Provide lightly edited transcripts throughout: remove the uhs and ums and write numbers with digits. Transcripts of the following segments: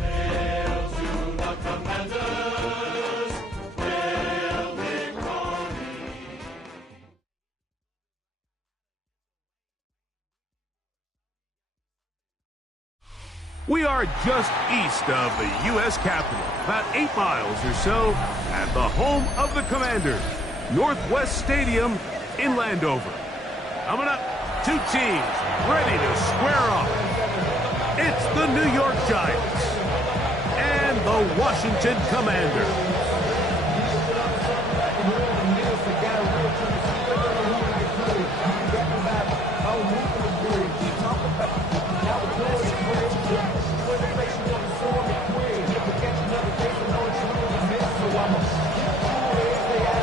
Hail to the Commanders! Hail victory! We are just east of the U.S. Capitol, about 8 miles or so, at the home of the Commanders, Northwest Stadium in Landover. Coming up, two teams ready to square off. It's the New York Giants and the Washington Commanders.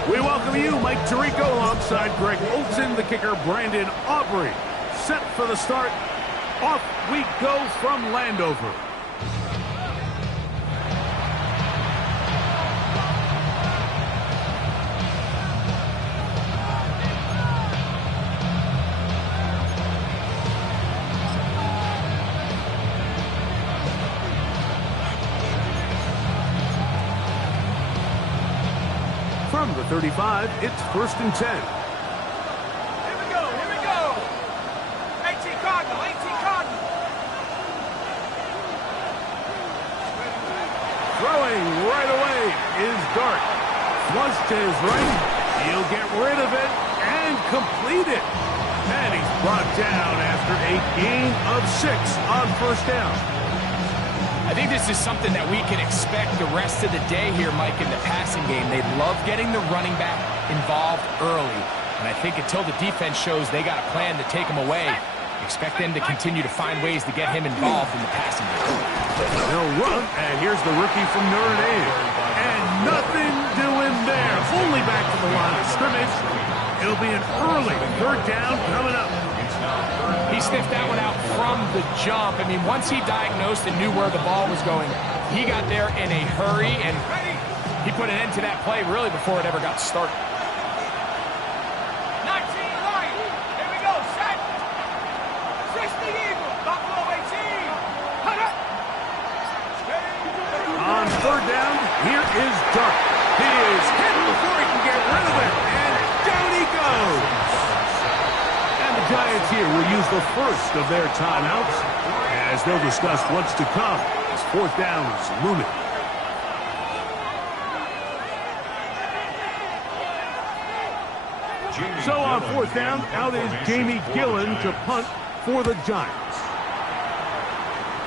We welcome you, Mike Tirico, alongside Greg Olson, the kicker, Brandon Aubrey. Set for the start. Off we go from Landover. From the 35, it's 1st and 10. Here we go, here we go. 18 Cardinal, 18 Cardinal. Throwing right away is Dart. Flush to his right. He'll get rid of it and complete it. And he's brought down after a gain of 6 on 1st down. I think this is something that we can expect the rest of the day here, Mike, in the passing game. They love getting the running back involved early. And I think until the defense shows they got a plan to take him away, expect them to continue to find ways to get him involved in the passing game. They'll run, and here's the rookie from Notre Dame. And nothing doing there. Only back to the line of scrimmage. It'll be an early 3rd down coming up. He sniffed that one out from the jump. I mean, once he diagnosed and knew where the ball was going, he got there in a hurry, and he put an end to that play really before it ever got started. 19 Lions. Here we go, set. 60 Eagles. Buffalo 18. Cut it. On 3rd down, here is Dart. He is hit before he can get rid of it, and down he goes. And the Giants here will use the first of their timeouts as they'll discuss what's to come as 4th down is looming. So on 4th down, out is Jamie Gillen to punt for the Giants.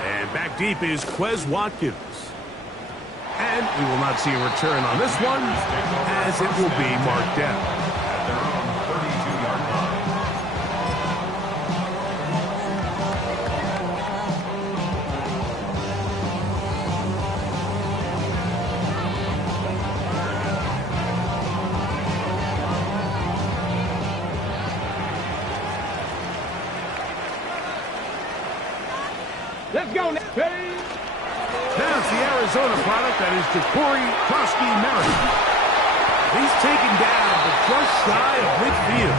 And back deep is Quez Watkins. And we will not see a return on this one, as it will be marked down. At their own 32-yard line. Let's go now. Now it's the Arizona product, that is Ja'Cory Krosky-Merritt. He's taken down but just shy of midfield.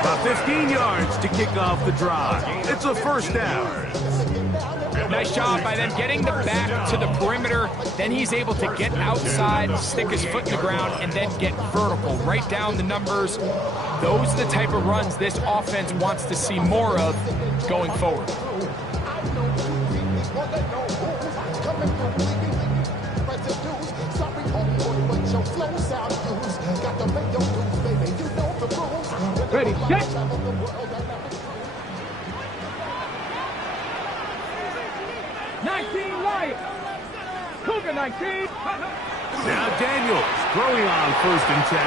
About 15 yards to kick off the drive. It's a 1st down. Nice job by them getting the back to the perimeter. Then he's able to get outside, stick his foot in the ground, and then get vertical. Right down the numbers. Those are the type of runs this offense wants to see more of going forward. Ready, set. 19 Lions. Cougar 19. Now Daniels throwing on 1st and 10.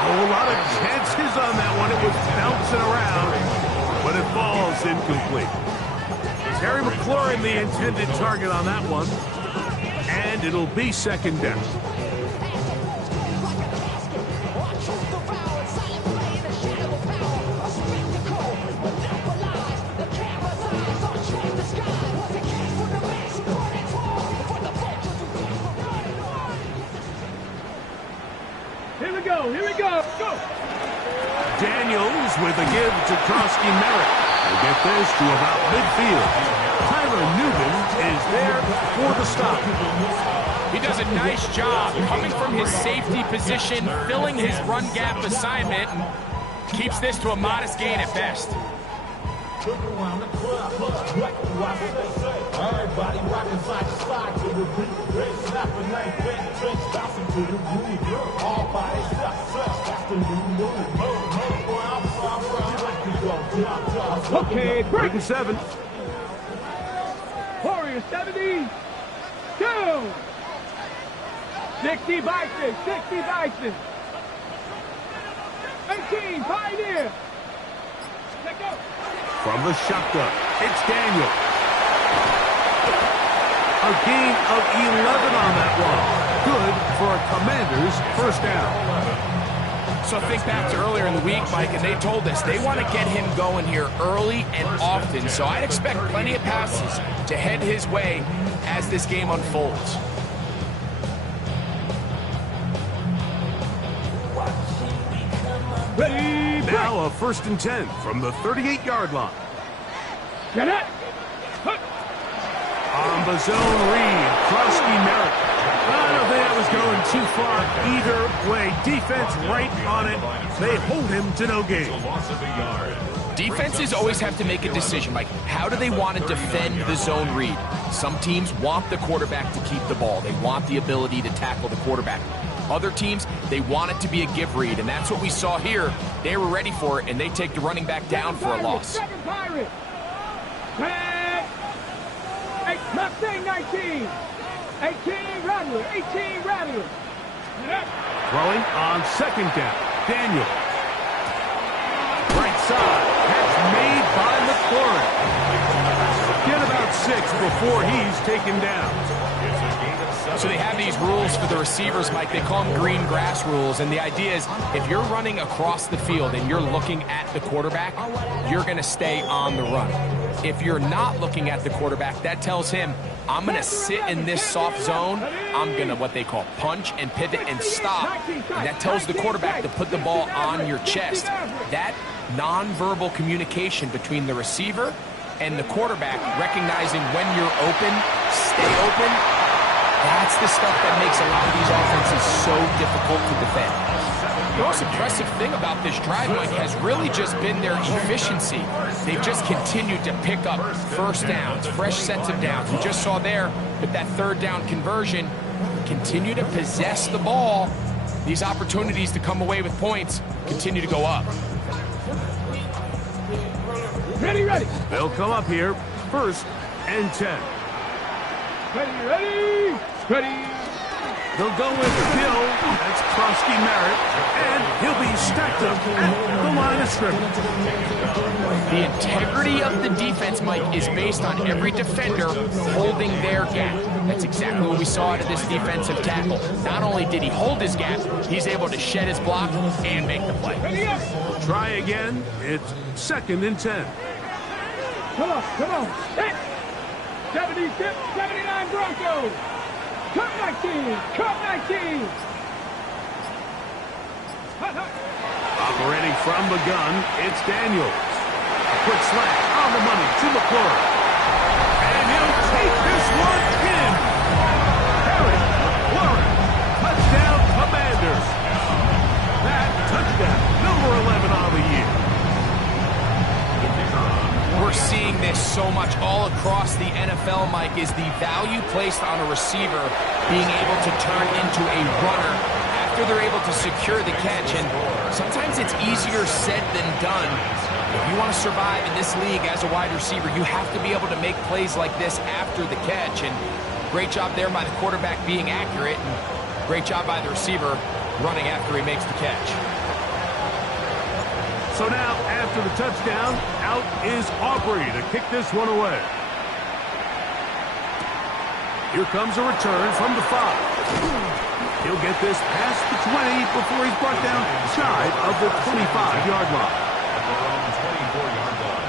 Oh, a lot of chances on that one. It was bouncing around, but it falls incomplete. Terry McLaurin, the intended target on that one. And it'll be 2nd down. Here we go, here we go. Go. Daniels with a give to Krosky-Merritt. Will get this to about midfield. Tyler Newman is there for the stop. He does a nice job coming from his safety position, filling his run gap assignment, and keeps this to a modest gain at best. Okay, break. 7. Warrior 70. 2. 60 Bison. 60 Bison. 18 Pioneer. Let go. From the shotgun, it's Daniel. A gain of 11 on that one. Good for a Commanders first down. So think back to earlier in the week, Mike, and they told us they want to get him going here early and often. So I'd expect plenty of passes to head his way as this game unfolds. Ready. Now a 1st and 10 from the 38-yard line. Get it. On the zone read, Krosky Merritt. I don't think that was going too far either way. Defense right on it. They hold him to no gain. Loss of a yard. Defenses always have to make a decision, Mike. How do they want to defend the zone read? Some teams want the quarterback to keep the ball. They want the ability to tackle the quarterback. Other teams, they want it to be a give read, and that's what we saw here. They were ready for it, and they take the running back down for a loss. 7 Pirates. 8 Mustang 19. 18 Rattler. 18 Rattler. Throwing on 2nd down, Daniel. Right side, catch made by McLaurin. Get about 6 before he's taken down. So they have these rules for the receivers, Mike. They call them green grass rules, and the idea is if you're running across the field and you're looking at the quarterback, you're going to stay on the run. If you're not looking at the quarterback, that tells him, I'm going to sit in this soft zone. I'm going to what they call punch and pivot and stop. And that tells the quarterback to put the ball on your chest. That nonverbal communication between the receiver and the quarterback, recognizing when you're open, stay open, that's the stuff that makes a lot of these offenses so difficult to defend. The most impressive thing about this drive, Mike, has really just been their efficiency. They've just continued to pick up first downs, fresh sets of downs. We just saw there with that 3rd down conversion, continue to possess the ball. These opportunities to come away with points continue to go up. Ready, ready. They'll come up here, 1st and 10. Ready. Ready. They'll go with Bill, that's Krosky Merritt, and he'll be stacked up at the line of scrimmage. The integrity of the defense, Mike, is based on every defender holding their gap. That's exactly what we saw out of this defensive tackle. Not only did he hold his gap, he's able to shed his block and make the play. We'll try again. It's 2nd and 10. Come on. 79 Broncos. Cut 19. Operating from the gun, it's Daniels. A quick slant on the money to McLaurin. And he'll take this one in. Harry McLaurin, touchdown Commanders. That touchdown, number 11 on the year. We're seeing this so much all across the NFL, Mike, is the value placed on a receiver being able to turn into a runner after they're able to secure the catch. And sometimes it's easier said than done. If you want to survive in this league as a wide receiver, you have to be able to make plays like this after the catch. And great job there by the quarterback being accurate, and great job by the receiver running after he makes the catch. So now, after the touchdown, out is Aubrey to kick this one away. Here comes a return from the 5. He'll get this past the 20 before he's brought down shy of the 25-yard line. At their own 24-yard line.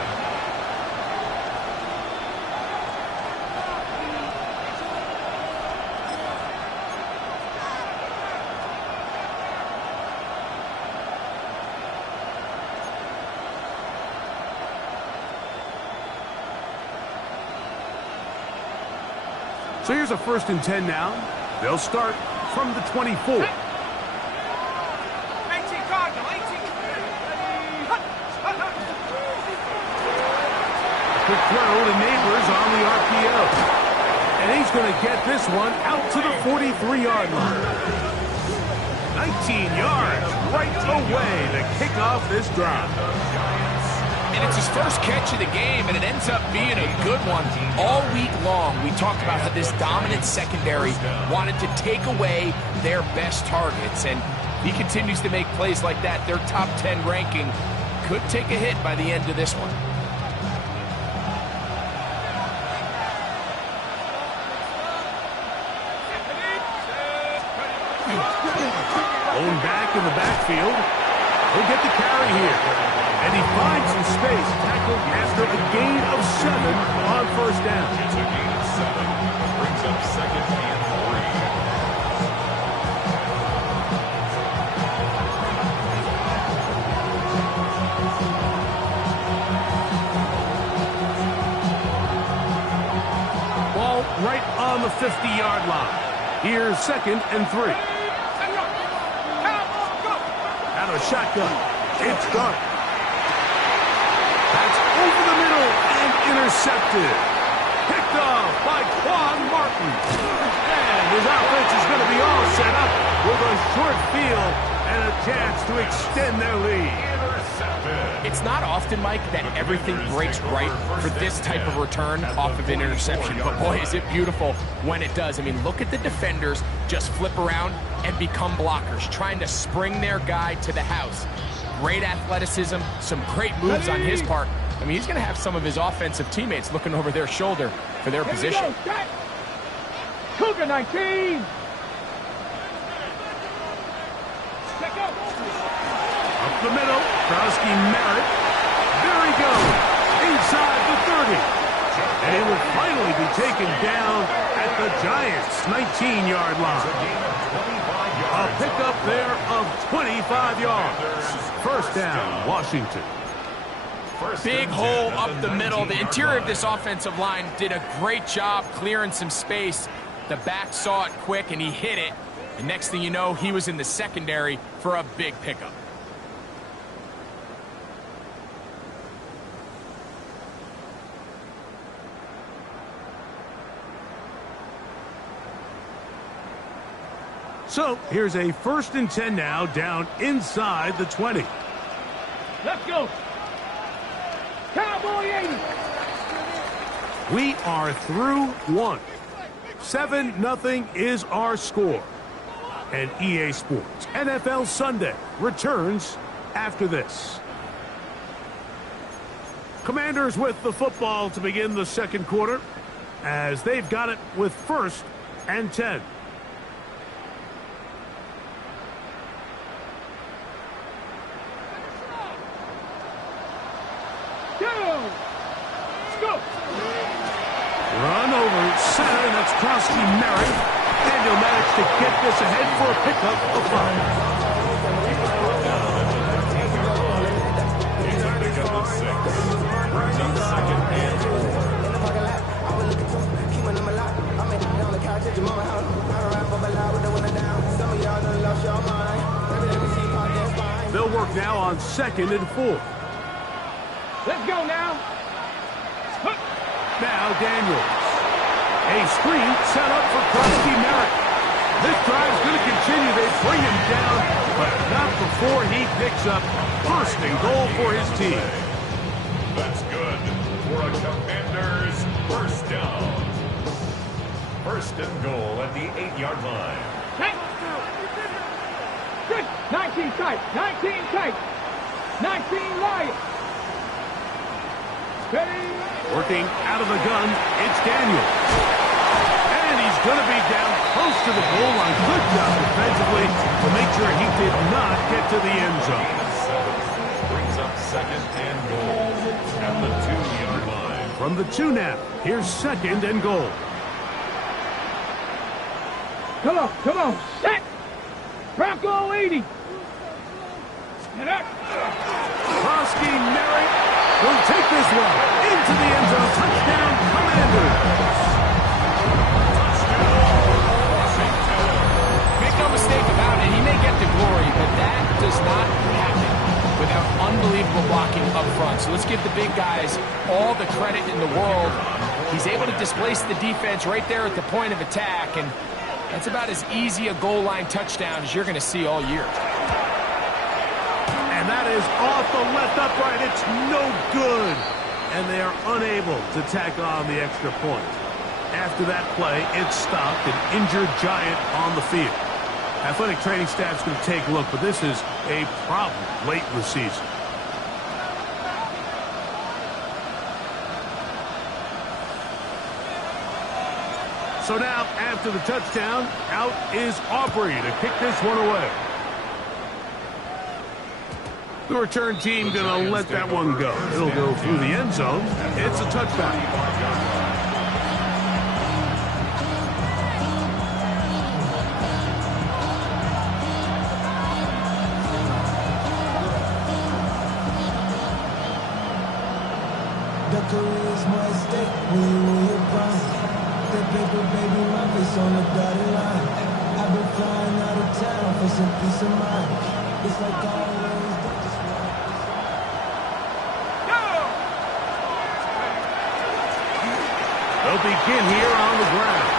So here's a 1st and 10 now. They'll start from the 24. 18 Cardinal, 18. Quick throw to Neighbors on the RPO. And he's going to get this one out to the 43-yard line. 19 yards right away to kick off this drive. And it's his first catch of the game, and it ends up being a good one. All week long, we talked about how this dominant secondary wanted to take away their best targets, and he continues to make plays like that. Their top 10 ranking could take a hit by the end of this one. Going back in the backfield. He'll get the carry here. And he finds some space, tackled after a gain of 7 on 1st down. It's a gain of 7. Brings up 2nd and 3. Ball right on the 50-yard line. Here's 2nd and 3. Out of a shotgun. It's done. That's over the middle and intercepted. Picked off by Quan Martin. And his offense is going to be all set up with a short field and a chance to extend their lead. It's not often, Mike, that everything breaks right for this type of return off of an interception. But boy, is it beautiful when it does. I mean, look at the defenders just flip around and become blockers, trying to spring their guy to the house. Great athleticism, some great moves on his part. I mean, he's going to have some of his offensive teammates looking over their shoulder for their position. Cougar 19. Up the middle, Krowski Merritt. There he goes, inside the 30. And he will finally be taken down at the Giants' 19-yard line. A pickup there of 25 yards. 1st down, Washington. Big hole up the middle. The interior of this offensive line did a great job clearing some space. The back saw it quick, and he hit it. And next thing you know, he was in the secondary for a big pickup. So here's a 1st and 10 now, down inside the 20. Let's go. Cowboy 80. We are through 1. 7-0 is our score. And EA Sports NFL Sunday returns after this. Commanders with the football to begin the 2nd quarter, as they've got it with 1st and 10. Run over center, and that's Krowski Merritt. And he'll manage to get this ahead for a pickup of 5. It's a pickup of 6. Brings up 2nd and 4. They'll work now on 2nd and 4. Let's go now. Now Daniels. A screen set up for Krowski Merritt. This drive's going to continue. They bring him down, but not before he picks up 1st and goal for his team. That's good for a Commanders 1st down. 1st and goal at the 8-yard line. 19 tight. 19 tight. 19 Lions. Ready. Working out of the gun, it's Daniels. And he's going to be down close to the goal line. Good job defensively to make sure he did not get to the end zone. Brings up 2nd and goal at the 2-yard line. From the 2 now, here's 2nd and goal. Come on, set. Bronco 80. Get up. Krowski Merritt will take this one into the end zone. Touchdown, Commanders. unstoppable blocking up front. So let's give the big guys all the credit in the world. He's able to displace the defense right there at the point of attack, and that's about as easy a goal line touchdown as you're going to see all year. And that is off the left upright. It's no good. And they are unable to tack on the extra point. After that play, it stopped, an injured Giant on the field. Athletic training staff's going to take a look, but this is a problem late in the season. So now, after the touchdown, out is Aubrey to kick this one away. The return team going to let that one go. It'll go through the end zone. It's a touchback. The career's my stake when you in your prime. That paper, baby, my face on the dotted line. I've been flying out of town for some peace of mind. It's like always, don't just They'll begin here on the ground.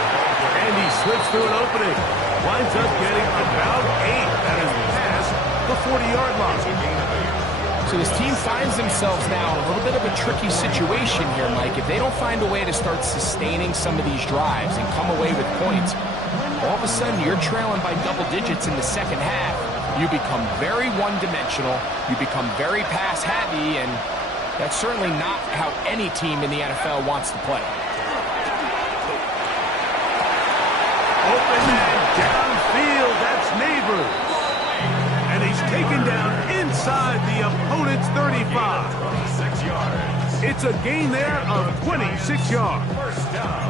And he slips through an opening. Winds up getting about 8. That is past the 40-yard line. So this team finds themselves now in a little bit of a tricky situation here, Mike. If they don't find a way to start sustaining some of these drives and come away with points, all of a sudden you're trailing by double digits in the second half. You become very one-dimensional. You become very pass-heavy, and that's certainly not how any team in the NFL wants to play. Open man downfield. That's Neighbors. And he's taken down inside the opponent's 35. 6 yards. It's a gain there of 26 yards. First down.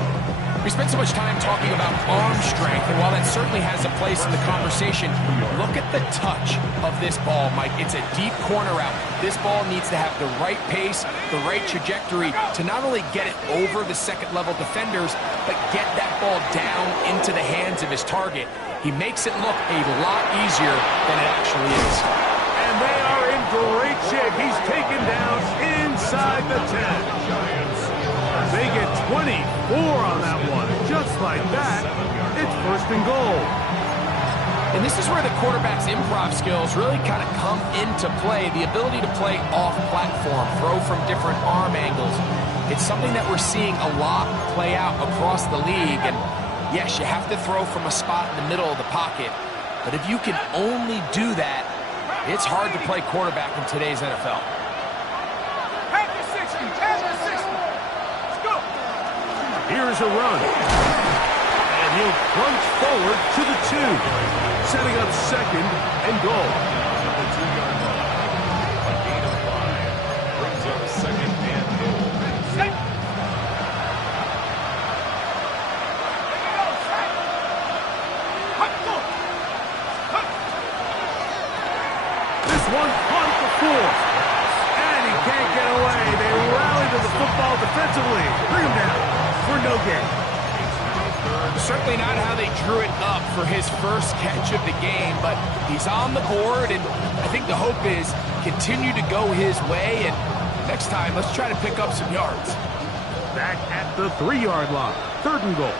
We spent so much time talking about arm strength, and while that certainly has a place in the conversation, look at the touch of this ball, Mike. It's a deep corner route. This ball needs to have the right pace, the right trajectory to not only get it over the second-level defenders, but get that ball down into the hands of his target. He makes it look a lot easier than it actually is. And they are in great shape. He's taken down inside the 10. They get 24 on that one. Just like that, it's first and goal. And this is where the quarterback's improv skills really kind of come into play. The ability to play off-platform, throw from different arm angles. It's something that we're seeing a lot play out across the league. And yes, you have to throw from a spot in the middle of the pocket. But if you can only do that, it's hard to play quarterback in today's NFL. Here's a run. And he'll plunge forward to the 2. Setting up second and goal. At the 2-yard line. A gain of 5. Brings up second and goal. This one caught the 4. And he can't get away. They rally to the football defensively. Bring him down for no gain. Certainly not how they drew it up for his first catch of the game, but he's on the board, and I think the hope is continue to go his way, and next time, let's try to pick up some yards. Back at the 3-yard line. Third and goal.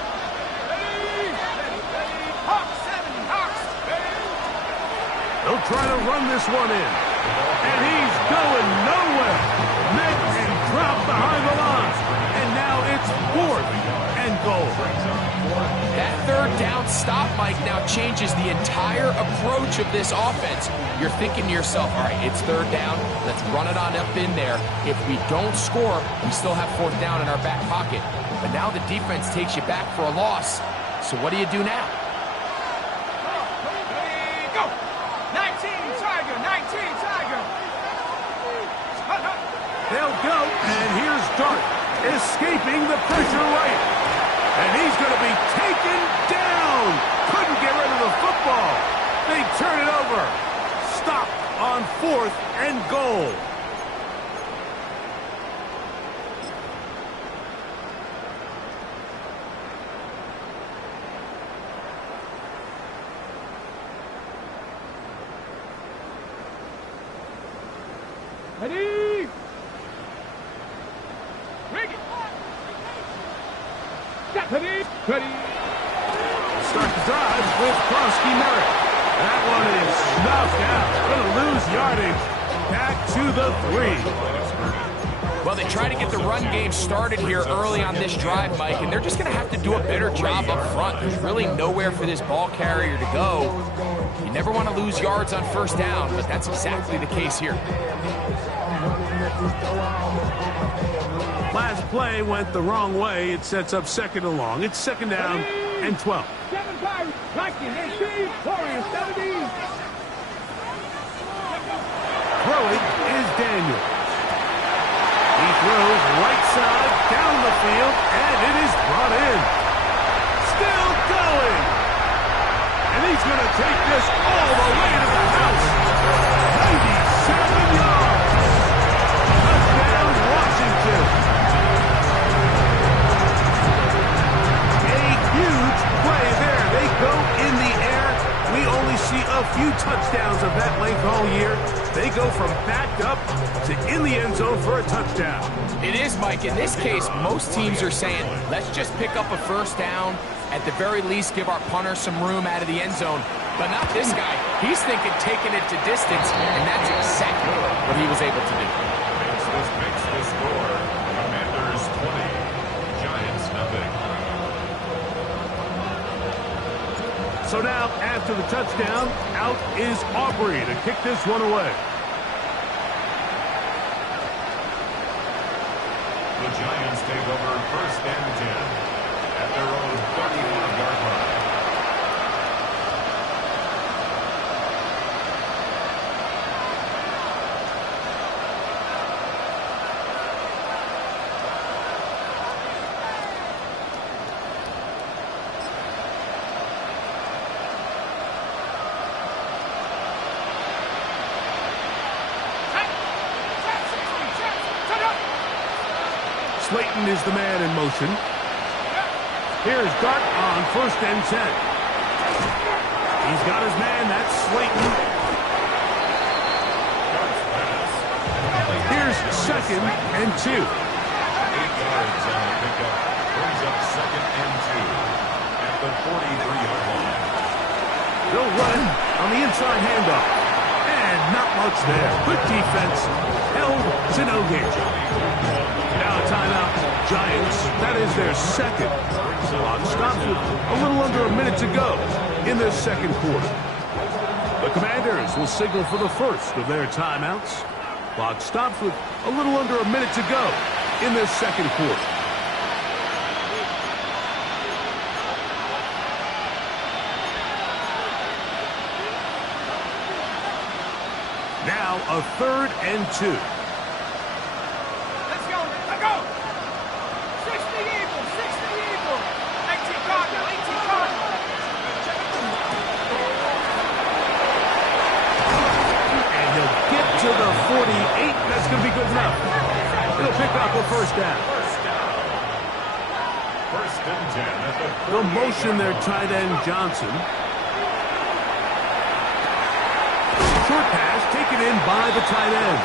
They'll try to run this one in. And he's going nowhere. Met and dropped behind the line. And now it's fourth and goal. That third down stop, Mike, now changes the entire approach of this offense. You're thinking to yourself, all right, it's third down. Let's run it on up in there. If we don't score, we still have fourth down in our back pocket. But now the defense takes you back for a loss. So what do you do now? Go! 19 Tiger, 19 Tiger. They'll go, and here's Dart, escaping the pressure right. And he's going to be taken down. Couldn't get rid of the football. They turn it over. Stop on fourth and goal. Ready? Rig it. Ready? Ready? Start the drive with Krosky Merritt. That one is snuffed out. Going to lose yardage. Back to the 3. Well, they try to get the run game started here early on this drive, Mike, and they're just going to have to do a better job up front. There's really nowhere for this ball carrier to go. You never want to lose yards on first down, but that's exactly the case here. Last play went the wrong way. It sets up second and long. It's second down and 12. 7 Pirates, Lightning, 18, Warriors, 17. Throwing is Daniel. He throws right side down the field, and it is brought in. Still going. And he's going to take this all the way to the house. 97 yards. Touchdown, Washington. A huge play there. They go in the air. We only see a few touchdowns of that length all year. They go from backed up to in the end zone for a touchdown. It is, Mike. In this case, most teams are saying, let's just pick up a first down. At the very least, give our punter some room out of the end zone. But not this guy. He's thinking taking it to distance, and that's exactly what he was able to do. Makes the score. Commanders 20, Giants nothing. So now, after the touchdown, out is Aubrey to kick this one away. The Giants take over first and 10 at their own 31-yard line. Slayton is the man in motion. Here's Dart on first and 10. He's got his man. That's Slayton. Here's second and 2. 8 yards on the pickup. Brings up second and 2 at the 43-yard line. They'll run on the inside handoff. And not much there. Good defense. Held to no gain. Now a timeout. Giants. That is their second. Clock stops with a little under a minute to go in this second quarter. The Commanders will signal for the first of their timeouts. Clock stops with a little under a minute to go in this second quarter. Now a third and 2. Let's go. Let's go. 60 Eagles. 60 Eagles. 18 Cardinal. 18 Cardinal. And he'll get to the 48. That's going to be good enough. He'll pick up a first down. First and 10 at the 48. They'll motion their tight end Johnson. Short pass taken in by the tight end.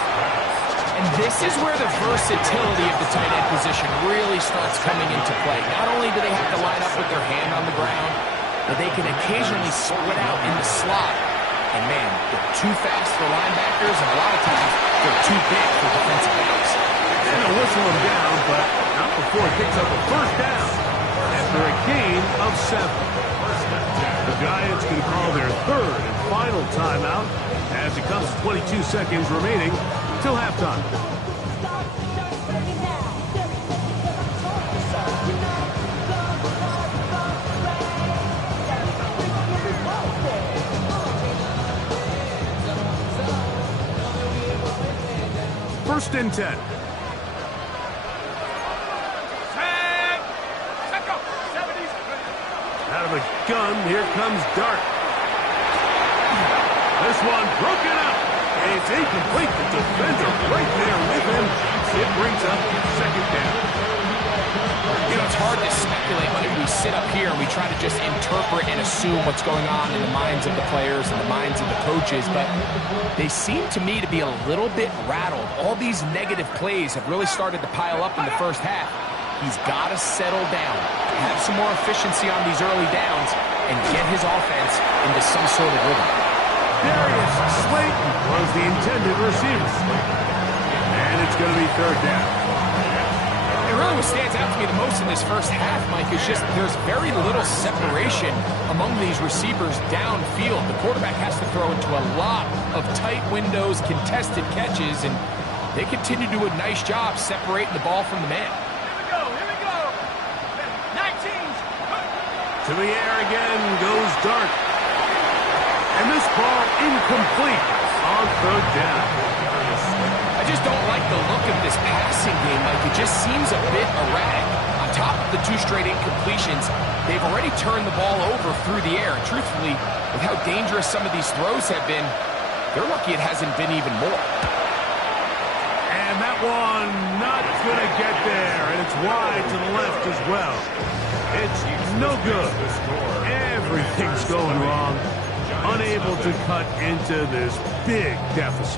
And this is where the versatility of the tight end position really starts coming into play. Not only do they have to line up with their hand on the ground, but they can occasionally split out in the slot. And man, they're too fast for linebackers, and a lot of times they're too big for defensive backs. And they'll whistle him down, but not before he picks up a first down after a gain of 7. The Giants can call their third and final timeout as it comes to 22 seconds remaining till halftime. First and 10. Set. Set go. 70s. Out of the gun, here comes Dart. This one broken up. It's incomplete. The defender right there with him. It brings up second down. You know, it's hard to speculate when we sit up here and we try to just interpret and assume what's going on in the minds of the players and the minds of the coaches, but they seem to me to be a little bit rattled. All these negative plays have really started to pile up in the first half. He's got to settle down, have some more efficiency on these early downs, and get his offense into some sort of rhythm. Darius Slayton was the intended receiver. And it's going to be third down. And really what stands out to me the most in this first half, Mike, is just there's very little separation among these receivers downfield. The quarterback has to throw into a lot of tight windows, contested catches, and they continue to do a nice job separating the ball from the man. Here we go. 19s. To the air again goes Dart. And this ball incomplete on third down. I just don't like the look of this passing game, Mike. It just seems a bit erratic. On top of the 2 straight incompletions, they've already turned the ball over through the air. And truthfully, with how dangerous some of these throws have been, they're lucky it hasn't been even more. And that one not going to get there. And it's wide to the left as well. It's no good. Everything's going wrong. Unable to cut into this big deficit.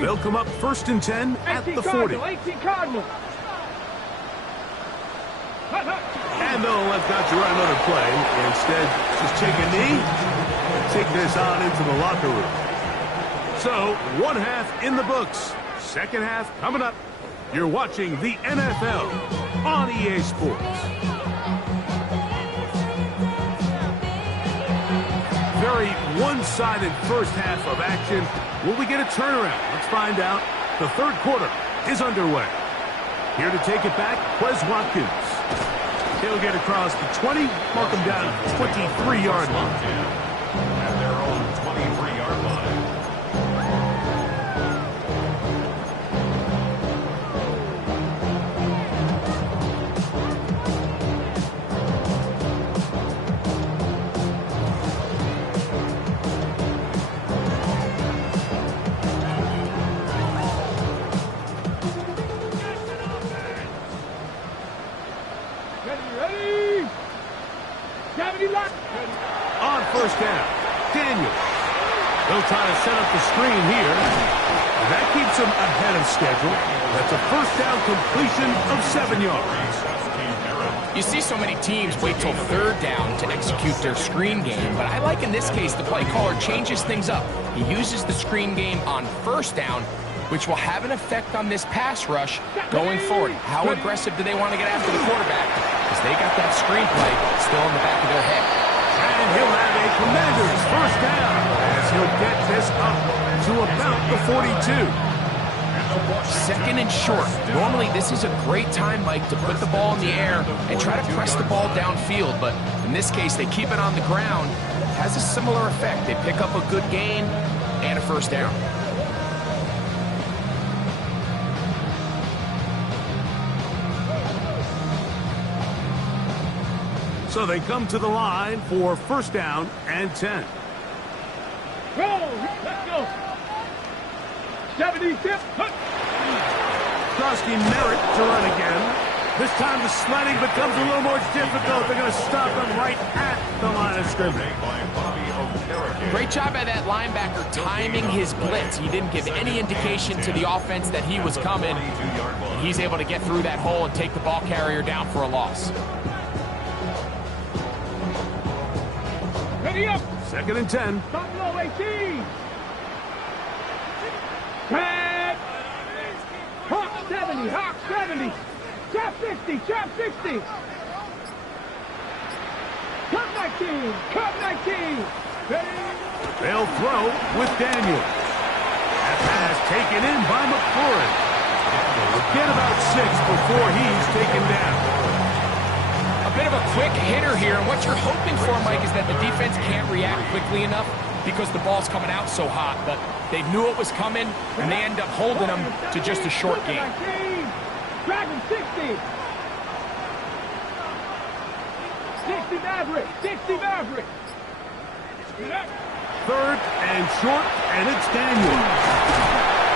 They'll come up 1st and 10 at the 40. 18 Cardinals. And they'll have got to run another play. Instead, just take a knee and take this on into the locker room. So, one half in the books. Second half coming up. You're watching the NFL on EA Sports. Very one-sided first half of action. Will we get a turnaround? Let's find out. The third quarter is underway. Here to take it back, Quez Watkins. He'll get across the 20, mark him down at the 23-yard line. At their own 23-yard line. Ready? Gravity lock. On first down, Daniels. They'll try to set up the screen here. That keeps them ahead of schedule. That's a first down completion of 7 yards. You see so many teams wait till third down to execute their screen game, but I like in this case the play caller changes things up. He uses the screen game on first down, which will have an effect on this pass rush going forward. How aggressive do they want to get after the quarterback? Because they got that screen play still in the back of their head. And he'll have a Commanders first down as he'll get this up to about the 42. Second and short. Normally this is a great time, Mike, to put the ball in the air and try to press the ball downfield, but in this case they keep it on the ground. It has a similar effect. They pick up a good gain and a first down. So they come to the line for first down and 10. Go. Let's go. 70 tip. Krosky Merritt to run again. This time the sledding becomes a little more difficult. They're going to stop him right at the line of scrimmage. Great job by that linebacker timing his blitz. He didn't give any indication to the offense that he was coming. And he's able to get through that hole and take the ball carrier down for a loss. Ready up. Second and 10. Buffalo 18. Tag. Hawk 70. Hawk 70. Trap 60. Trap 60. Cut 19. Cut 19. Ready. They'll throw with Daniels. That pass taken in by McLaurin. We'll get about 6 before he's taken down. A bit of a quick hitter here, and what you're hoping for, Mike, is that the defense can't react quickly enough because the ball's coming out so hot, but they knew it was coming, and they end up holding them to just a short game. Dragon 60. 60 Maverick. 60 Maverick. Third and short, and it's Daniels.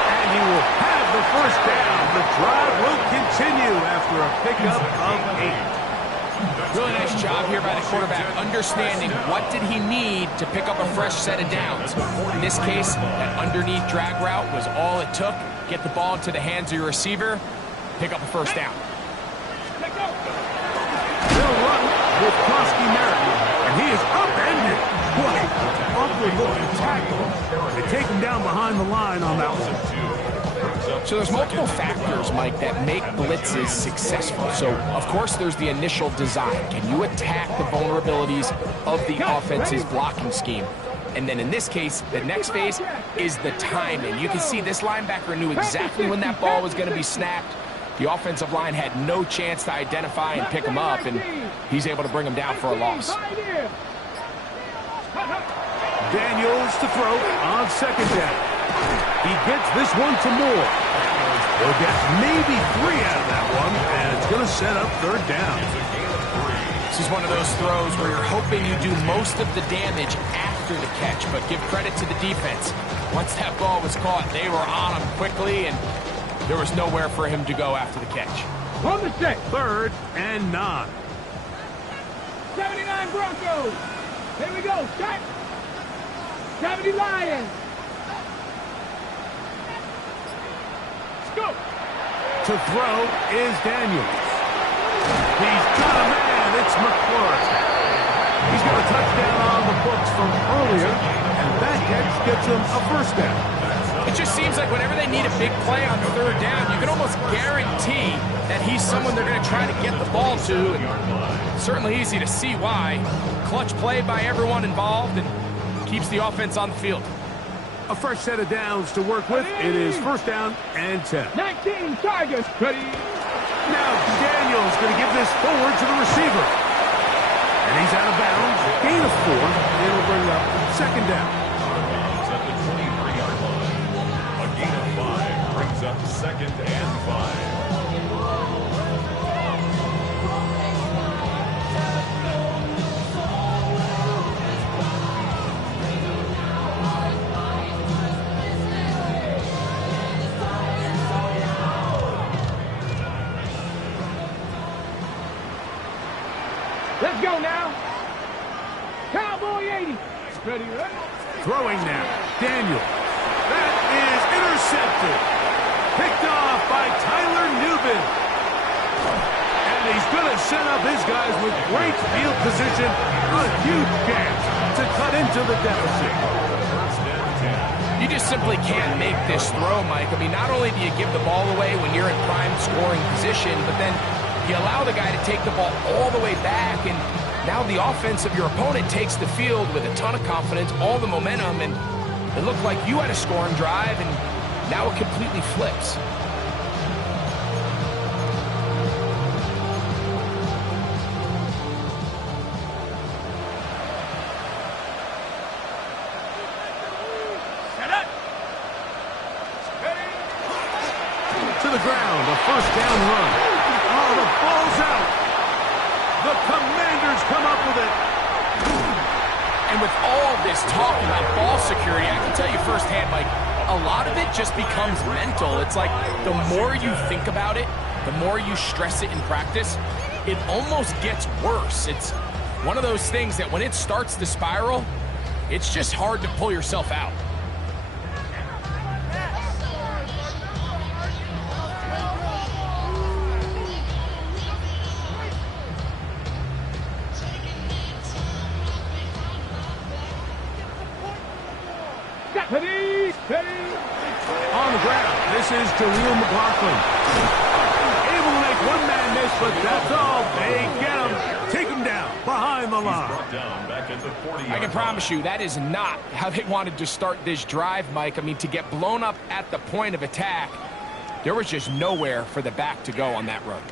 And he will have the first down. The drive will continue after a pickup of 8. Really nice job here by the quarterback, understanding what did he need to pick up a fresh set of downs. In this case, that underneath drag route was all it took. Get the ball into the hands of your receiver, pick up a first down. They'll run with Krosky Merritt, and he is upended. Boy, awkward looking tackle. They take him down behind the line on that one. So there's multiple factors, Mike, that make blitzes successful. So, of course, there's the initial design. Can you attack the vulnerabilities of the offense's blocking scheme? And then in this case, the next phase is the timing. You can see this linebacker knew exactly when that ball was going to be snapped. The offensive line had no chance to identify and pick him up, and he's able to bring him down for a loss. Daniels to throw on second down. He gets this one to Moore. He'll get maybe 3 out of that one, and it's going to set up third down. This is one of those throws where you're hoping you do most of the damage after the catch, but give credit to the defense. Once that ball was caught, they were on him quickly, and there was nowhere for him to go after the catch. On the set. Third and 9. 79 Broncos. Here we go. Set. 70 Lions. Let's go. To throw is Daniels. He's got a man. It's McClure. He's got a touchdown on the books from earlier, and that catch gets him a first down. It just seems like whenever they need a big play on third down, you can almost guarantee that he's someone they're going to try to get the ball to. And certainly easy to see why. Clutch play by everyone involved and keeps the offense on the field. A fresh set of downs to work with. It is first down and 10. 19 Tigers. Ready. Now Daniels going to give this forward to the receiver. And he's out of bounds. Gain of 4. It'll bring up second down. At the 23-yard line. A gain of 5 brings up second and 5. Let's go now. Cowboy 80. Ready, ready. Throwing now. Daniel. That is intercepted. Picked off by Tyler Newbin. And he's going to set up his guys with great field position. A huge chance to cut into the deficit. You just simply can't make this throw, Mike. I mean, not only do you give the ball away when you're in prime scoring position, but then you allow the guy to take the ball all the way back, and now the offense of your opponent takes the field with a ton of confidence, all the momentum, and it looked like you had a scoring drive, and now it completely flips. To the ground, a first down run. Oh, the ball's out. The Commanders come up with it. And with all this talk about ball security, I can tell you firsthand, Mike, a lot of it just becomes mental. It's like the more you think about it, the more you stress it in practice, it almost gets worse. It's one of those things that when it starts to spiral, it's just hard to pull yourself out. On the ground, this is Jaleel McLaughlin. Able to make one man miss, but that's all. They get him. Take him down behind the line. I can promise you that is not how they wanted to start this drive, Mike. I mean, to get blown up at the point of attack, there was just nowhere for the back to go on that run.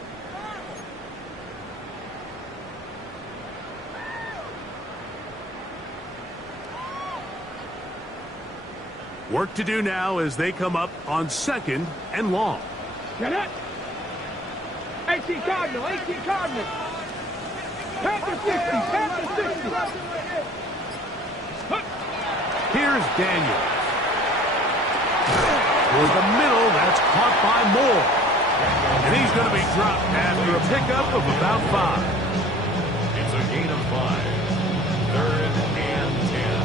Work to do now as they come up on second and long. Get it. 18 Cardinal, 18 Cardinal. Here's Daniels. Toward the middle, that's caught by Moore. And he's going to be dropped after a pickup of about 5. It's a gain of 5. 3rd and 10.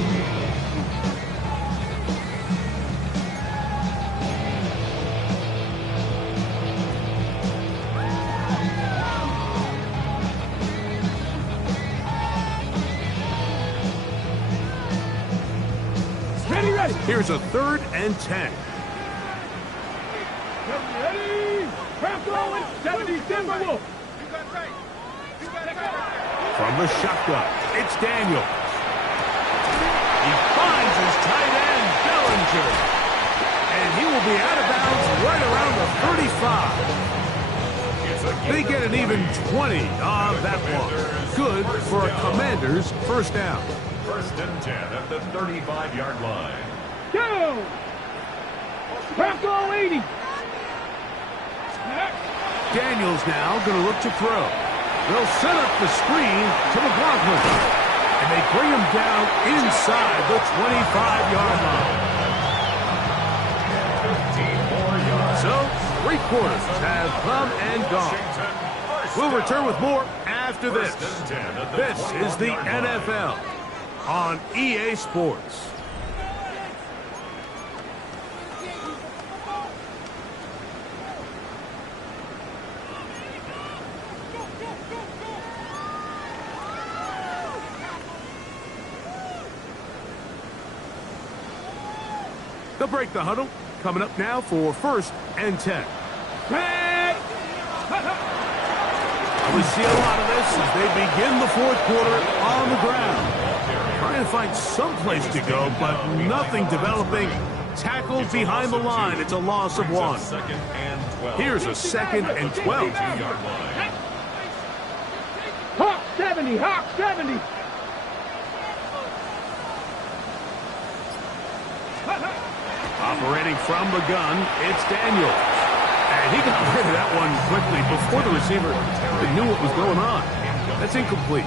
Ready. Here's a 3rd and 10. Ready. Crack going. 70 Timberwolf. From the shotgun, it's Daniels. He finds his tight end, Bellinger. And he will be out of bounds right around the 35. They get an even 20 on that one. Good for a Commanders first down. 1st and 10 at the 35-yard line. Go. Crack 80. Daniels now going to look to throw. They'll set up the screen to McLaughlin. And they bring him down inside the 25-yard line. 15 more yards. So, 3 quarters have come and gone. We'll return with more after this. This is the NFL on EA Sports. They'll break the huddle. Coming up now for 1st and 10. We see a lot of this as they begin the 4th quarter on the ground. Trying to find some place to go, but nothing developing. Tackled behind the line. It's a loss of 1. Here's a 2nd and 12. Hawk 70. Hawk 70. Operating from the gun, it's Daniels. And he got rid of that one quickly before the receiver knew what was going on. That's incomplete.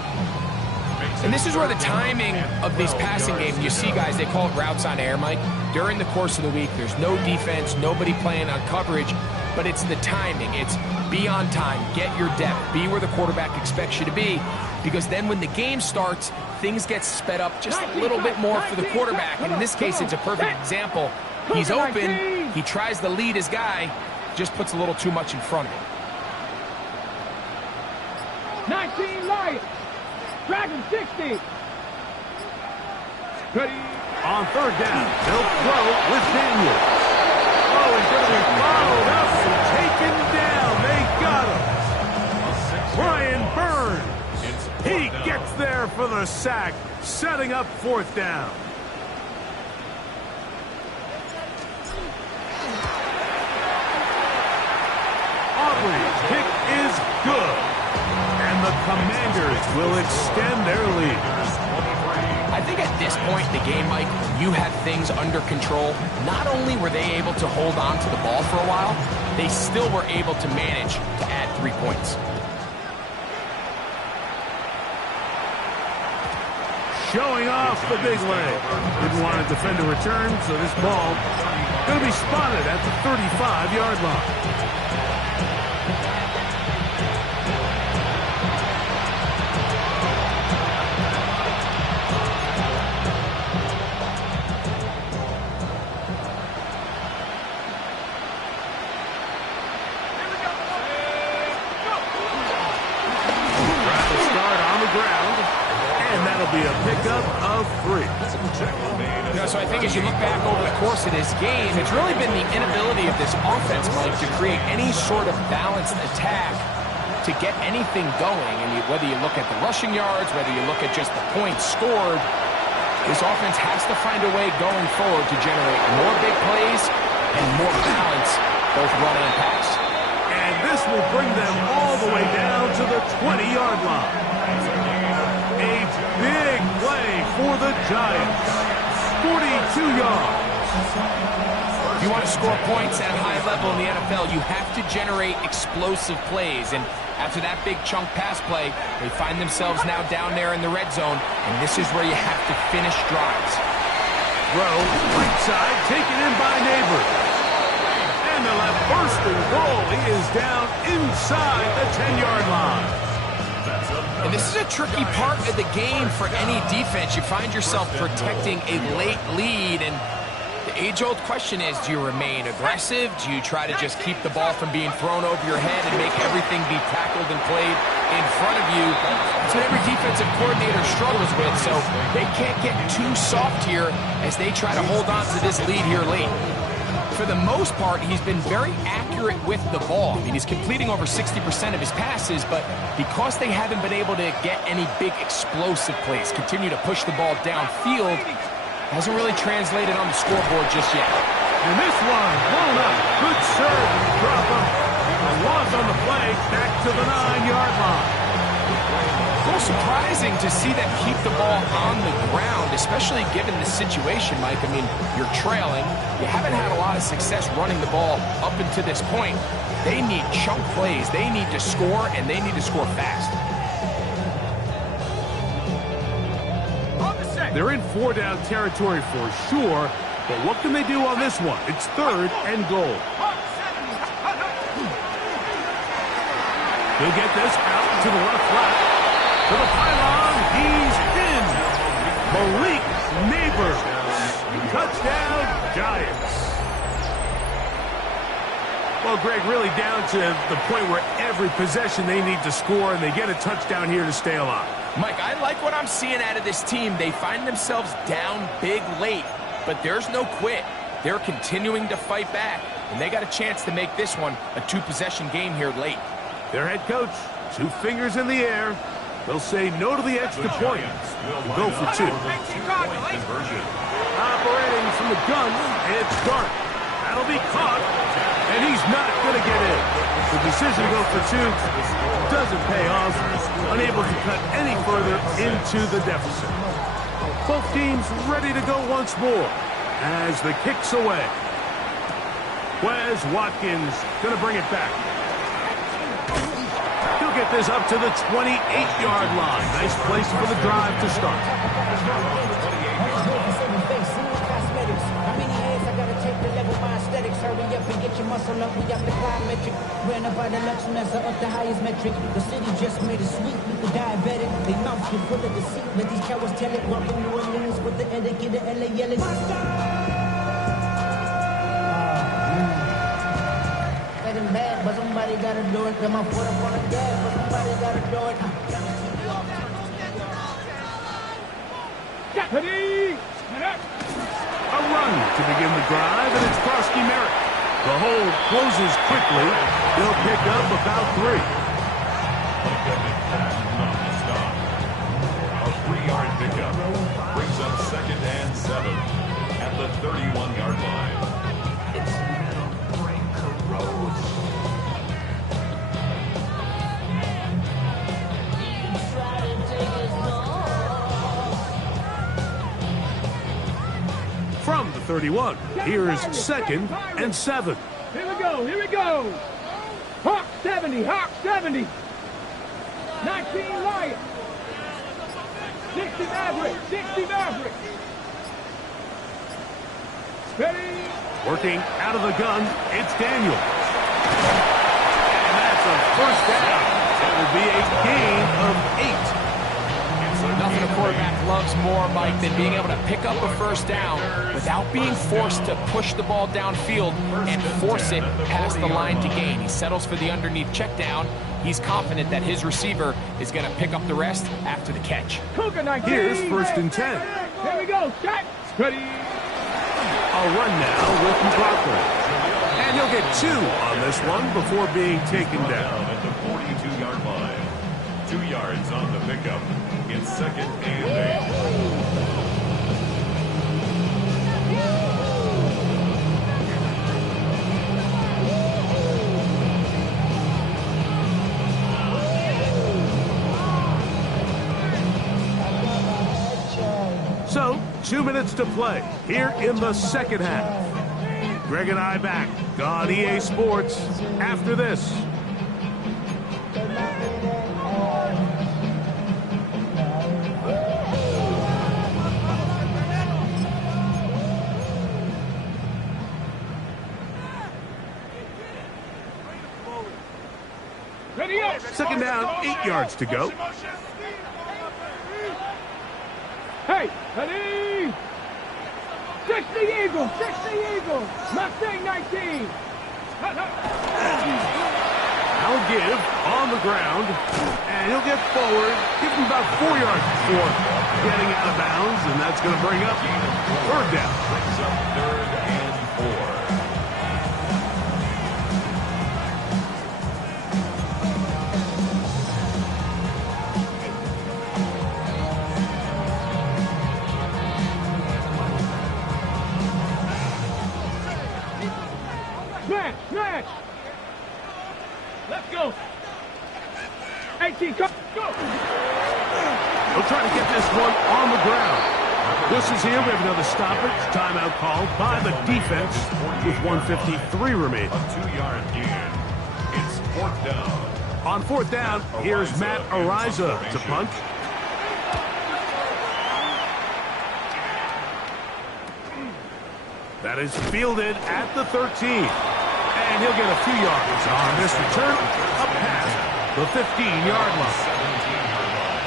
And this is where the timing of these passing games, you see guys, they call it routes on air, Mike. During the course of the week, there's no defense, nobody playing on coverage, but it's the timing. It's be on time, get your depth, be where the quarterback expects you to be, because then when the game starts, things get sped up just a little bit more for the quarterback. And in this case, it's a perfect example. He's open, he tries to lead his guy, just puts a little too much in front of him. 19 Lions. Dragon 60. On 3rd down, they'll throw with Daniels. Oh, he's going to be followed up and taken down. They got him. Brian Burns. He gets there for the sack, setting up 4th down. Aubrey's kick is good. And the Commanders will extend their lead. I think at this point in the game, Mike, you have things under control. Not only were they able to hold on to the ball for a while, they still were able to manage to add 3 points. Showing off the big leg. Didn't want to defend a return, so this ball going to be spotted at the 35-yard line. Be a pickup of 3. So I think as you look back over the course of this game, it's really been the inability of this offense, Mike, to create any sort of balanced attack to get anything going. And whether you look at the rushing yards, whether you look at just the points scored, this offense has to find a way going forward to generate more big plays and more balance, both run and pass. And this will bring them all the way down to the 20-yard line. A big play for the Giants. 42 yards. If you want to score points at a high level in the NFL, you have to generate explosive plays. And After that big chunk pass play, they find themselves now down there in the red zone, and this is where you have to finish drives. Throw, right side, taken in by Neighbors. And the left first and goal. He is down inside the 10-yard line. And this is a tricky part of the game for any defense. You find yourself protecting a late lead, and the age-old question is, do you remain aggressive? Do you try to just keep the ball from being thrown over your head and make everything be tackled and played in front of you? That's what every defensive coordinator struggles with, so they can't get too soft here as they try to hold on to this lead here late. For the most part, he's been very accurate with the ball. I mean, he's completing over 60% of his passes, but because they haven't been able to get any big explosive plays, continue to push the ball downfield, hasn't really translated on the scoreboard just yet. And this one, blown up. Good serve. Drop him. A loss on the play. Back to the 9-yard line. A little surprising to see them keep the ball on the ground, especially given the situation, Mike. I mean, you're trailing. You haven't had a lot of success running the ball up until this point. They need chunk plays. They need to score, and they need to score fast. They're in 4-down territory for sure, but what can they do on this one? It's 3rd and goal. He'll get this out to the left flat. To the pylon, he's in. Malik Neighbors. Touchdown, Giants. Well, Greg, really down to the point where every possession they need to score, and they get a touchdown here to stay alive. Mike, I like what I'm seeing out of this team. They find themselves down big late, but there's no quit. They're continuing to fight back, and they got a chance to make this one a 2-possession game here late. Their head coach, 2 fingers in the air. They'll say no to the extra point. Go for 2. Operating from the gun, it's Dart. That'll be caught, and he's not going to get in. The decision to go for 2 doesn't pay off. Unable to cut any further into the deficit. Both teams ready to go once more as the kick's away. Wes Watkins going to bring it back. He'll get this up to the 28-yard line. Nice place for the drive to start. Hurry up and get your muscle up, we got the plyometric. Ran up by the Luxembourg, up the highest metric. The city just made it sweet with the diabetic. They mouth you full of deceit, let these cowards tell it. Welcome New Orleans with the etiquette of LA yelling. Let him bad, but somebody gotta do it. Got my foot up on the gas, but somebody gotta do it. A run to begin the drive, and it's Krosky Merritt. The hold closes quickly. They'll pick up about 3. A 3-yard pickup brings up 2nd and 7 at the 31-yard line. From the 31, here's 2nd and 7. Here we go, here we go. Hawk 70, Hawk 70. 19 Lions. 60 Maverick, 60 Maverick. Ready. Working out of the gun, it's Daniel. And that's a first down. That will be a gain of 8. Nothing a quarterback loves more, Mike, than being able to pick up a first down without being forced to push the ball downfield and force it past the line to gain. He settles for the underneath check down. He's confident that his receiver is going to pick up the rest after the catch. Here's 1st and 10. Here we go, set, ready. A run now with McLaughlin. And he'll get 2 on this one before being taken down. At the 42-yard line. 2 yards on the pickup. It's 2nd and 8. So, 2 minutes to play here in the second half. Greg and I back on EA Sports after this. Second down, 8 yards to go. Hey, ready? 60 Eagles, 60 Eagles. Mustang 19. Now give on the ground, and he'll get forward, give him about 4 yards before getting out of bounds, and that's going to bring up third down. Brings up 3rd and 4. Smash! Let's go! 18, go! They'll try to get this one on the ground. This is here. We have another stoppage. Timeout called by the defense with 1:53 remaining. A 2-yard gain. It's 4th down. On 4th down, here's Matt Ariza to punt. That is fielded at the 13. And he'll get a few yards on this return up past the 15-yard line. 17-yard line.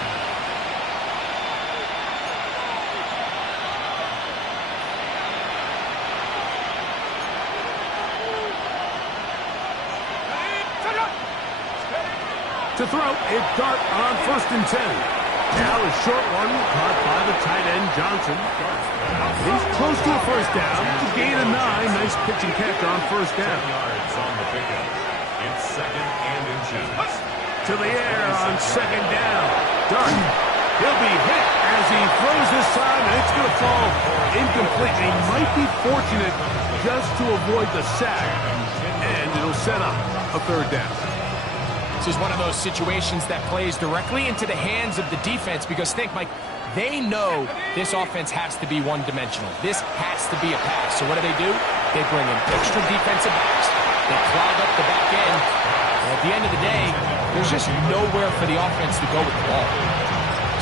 To throw, it's Dart on 1st and 10. Now a short one caught by the tight end Johnson. He's close to a first down to gain a 9. Nice pitch and catch on 1st down. 10 yards on the pickup. It's 2nd and inches. To the air on 2nd down. Dart. He'll be hit as he throws this time, and it's going to fall incomplete. He might be fortunate just to avoid the sack, and it'll set up a 3rd down. This is one of those situations that plays directly into the hands of the defense because think, Mike, they know this offense has to be one-dimensional. This has to be a pass. So what do? They bring in extra defensive backs. They clog up the back end. And at the end of the day, there's just nowhere for the offense to go with the ball.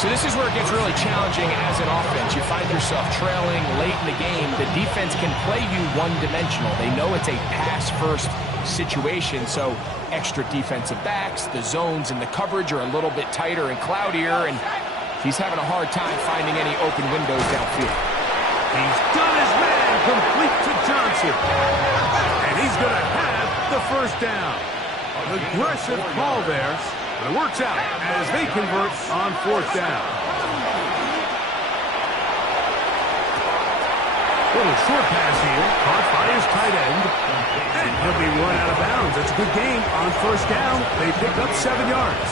So this is where it gets really challenging as an offense. You find yourself trailing late in the game. The defense can play you one-dimensional. They know it's a pass-first situation, so extra defensive backs, the zones and the coverage are a little bit tighter and cloudier, and he's having a hard time finding any open windows downfield. He's done his man, complete to Johnson. And he's going to have the first down. An aggressive call there, but it works out as they convert on 4th down. Little short pass here, caught by his tight end. And he'll be run out of bounds. That's a good game on 1st down. They pick up 7 yards.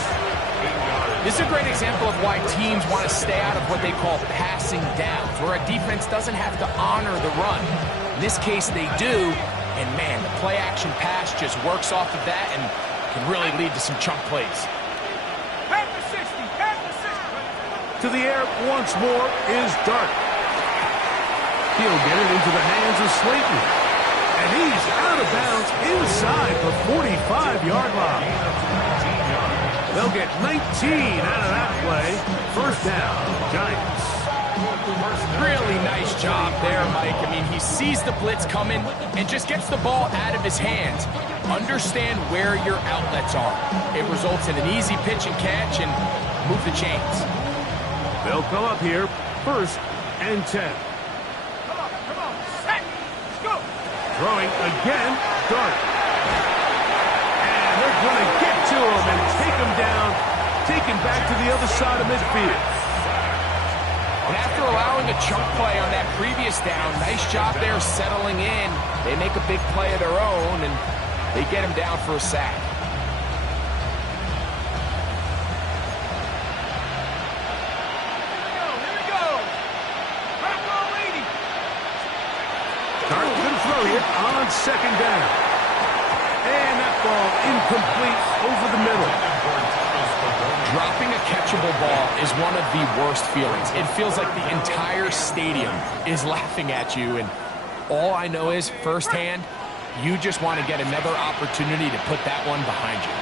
This is a great example of why teams want to stay out of what they call passing downs, where a defense doesn't have to honor the run. In this case, they do, and man, the play-action pass just works off of that and can really lead to some chunk plays. To the air once more is Dart. He'll get it into the hands of Slayton. And he's out of bounds inside the 45-yard line. They'll get 19 out of that play. 1st down, Giants. Really nice job there, Mike. I mean, he sees the blitz coming and just gets the ball out of his hands. Understand where your outlets are. It results in an easy pitch and catch and move the chains. They'll come up here, 1st and 10. Throwing again, Dart. And they're going to get to him and take him down, take him back to the other side of midfield. And after allowing a chunk play on that previous down, nice job there settling in. They make a big play of their own, and they get him down for a sack. Dart going to throw here on 2nd down. And that ball incomplete over the middle. Dropping a catchable ball is one of the worst feelings. It feels like the entire stadium is laughing at you, and all I know is firsthand, you just want to get another opportunity to put that one behind you.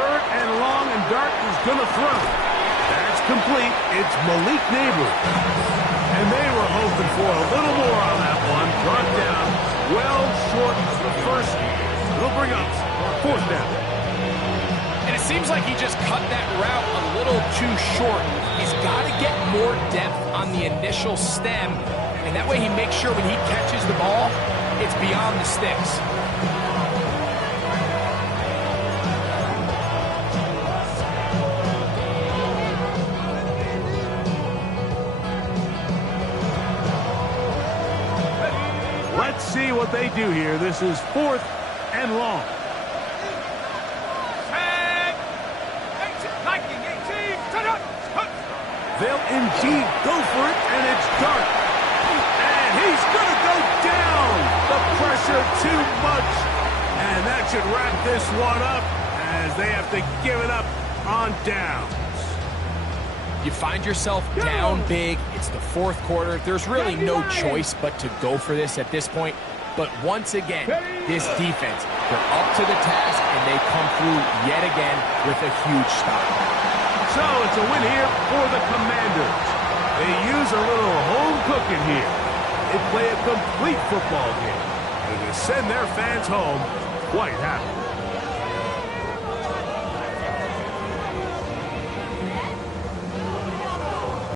3rd and long, and Dart is going to throw. That's complete. It's Malik Neighbor. And they were hoping for a little more on that one. Brought down well short of the first. It'll bring up fourth down. And it seems like he just cut that route a little too short. He's got to get more depth on the initial stem, and that way he makes sure when he catches the ball, it's beyond the sticks. Let's see what they do here. This is 4th and long. They'll indeed go for it, and it's Dart. And he's going to go down. The pressure too much. And that should wrap this one up as they have to give it up on downs. You find yourself down big. It's the 4th quarter. There's really no choice but to go for this at this point. But once again, this defense, they're up to the task, and they come through yet again with a huge stop. So it's a win here for the Commanders. They use a little home cooking here. They play a complete football game, and they send their fans home quite happy.